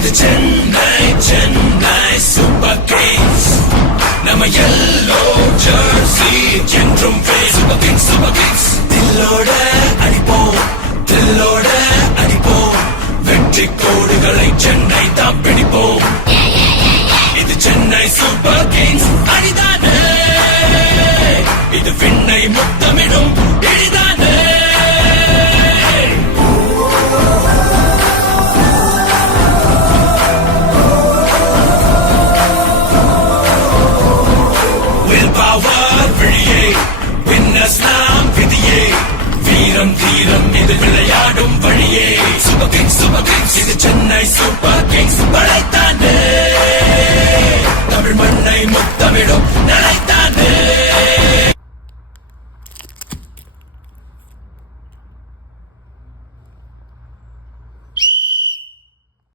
இது Chennai Chennai super Kings நம்ம yellow Jersey என்றும் சூப்பர் கிங்ஸ் சூப்பர் கிங்ஸ் தில்லோட அடிப்போம் தில்லோட அடிப்போம் வெற்றி கோடுகளை சென்னை தான் பிடிப்போம் இது சென்னை சூப்பர் கிங்ஸ் அடிதானே இது விண்ணை முத்தமிடும் இடிதானே வீரம் தீரம் இது விளையாடும் வழியே சூப்பர் கிங்ஸ் இது சென்னை சூப்பர் கிங்ஸ் படைத்த